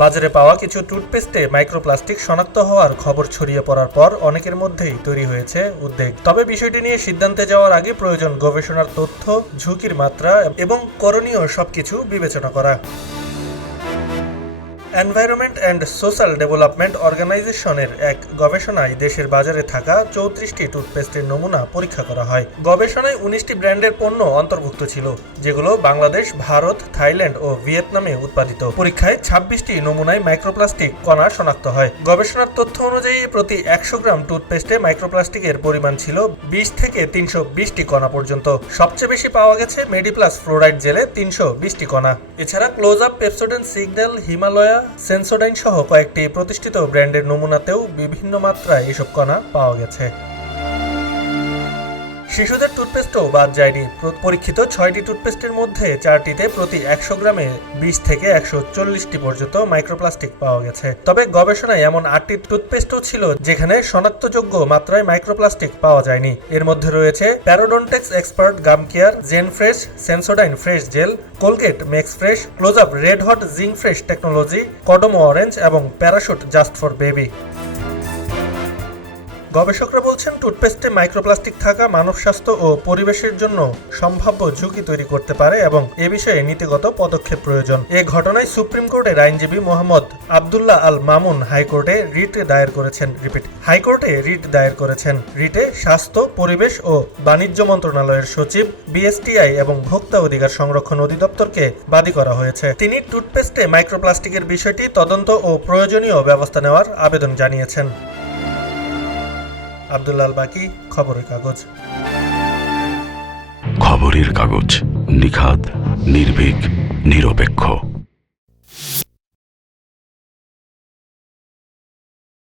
বাজারে পাওয়া কিছু টুথপেস্টে মাইক্রোপ্লাস্টিক শনাক্ত হওয়ার খবর ছড়িয়ে পড়ার পর অনেকের মধ্যেই তৈরি হয়েছে উদ্বেগ। তবে বিষয়টি নিয়ে সিদ্ধান্তে যাওয়ার আগে প্রয়োজন গবেষণার তথ্য, ঝুঁকির মাত্রা এবং করণীয় সবকিছু বিবেচনা করা। এনভায়রনমেন্ট অ্যান্ড সোশ্যাল ডেভেলপমেন্ট অর্গানাইজেশনের এক গবেষণায় দেশের বাজারে থাকা 34টি টুথপেস্টের নমুনা পরীক্ষা করা হয়। গবেষণায় 19টি ব্র্যান্ডের পণ্য অন্তর্ভুক্ত ছিল, যেগুলো বাংলাদেশ, ভারত, থাইল্যান্ড ও ভিয়েতনামে উৎপাদিত। পরীক্ষায় 26টি নমুনায় মাইক্রোপ্লাস্টিক কণা শনাক্ত হয়। গবেষণার তথ্য অনুযায়ী প্রতি 100 গ্রাম টুথপেস্টে মাইক্রোপ্লাস্টিকের পরিমাণ ছিল 20 থেকে 320টি কণা পর্যন্ত। সবচেয়ে বেশি পাওয়া গেছে মেডিপ্লাস ফ্লোরাইড জেলে 320টি কণা। এছাড়া close up, Pepsodent, signal, Himalaya, Sensodyne সহ কয়েকটি প্রতিষ্ঠিত ব্র্যান্ডের নমুনাতেও বিভিন্ন মাত্রায় এসব কণা পাওয়া গেছে। শিশুদের টুথপেস্টও বাদ যায়নি। পরীক্ষিত 6টি টুথপেস্টের মধ্যে 4টিতে প্রতি 100 গ্রামে 20 থেকে 140টি পর্যন্ত মাইক্রোপ্লাস্টিক পাওয়া গেছে। তবে গবেষণায় এমন 8টি টুথপেস্টও ছিল যেখানে শনাক্তযোগ্য মাত্রায় মাইক্রোপ্লাস্টিক পাওয়া যায়নি। এর মধ্যে রয়েছে Parodontax expert gum care, Zen fresh, Sensodyne fresh gel, Colgate Max Fresh, close up red hot zing fresh technology, Kodomo orange এবং প্যারাশুট জাস্ট ফর বেবি। গবেষকরা বলছেন, টুথপেস্টে মাইক্রোপ্লাস্টিক থাকা মানব স্বাস্থ্য ও পরিবেশের জন্য সম্ভাব্য ঝুঁকি তৈরি করতে পারে এবং এ বিষয়ে নীতিগত পদক্ষেপ প্রয়োজন। এ ঘটনায় সুপ্রিম কোর্টের আইনজীবী মোহাম্মদ আবদুল্লাহ আল মামুন হাইকোর্টে রিট দায়ের করেছেন। রিটে স্বাস্থ্য, পরিবেশ ও বাণিজ্য মন্ত্রণালয়ের সচিব, বিএসটিআই এবং ভোক্তা অধিকার সংরক্ষণ অধিদপ্তরকে বাদী করা হয়েছে। তিনি টুথপেস্টে মাইক্রোপ্লাস্টিকের বিষয়টি তদন্ত ও প্রয়োজনীয় ব্যবস্থা নেওয়ার আবেদন জানিয়েছেন। আব্দুল্লাহ আল বাকি, খবরের কাগজ। খবরের কাগজ, নিখাত, নির্ভীক, নিরপেক্ষ।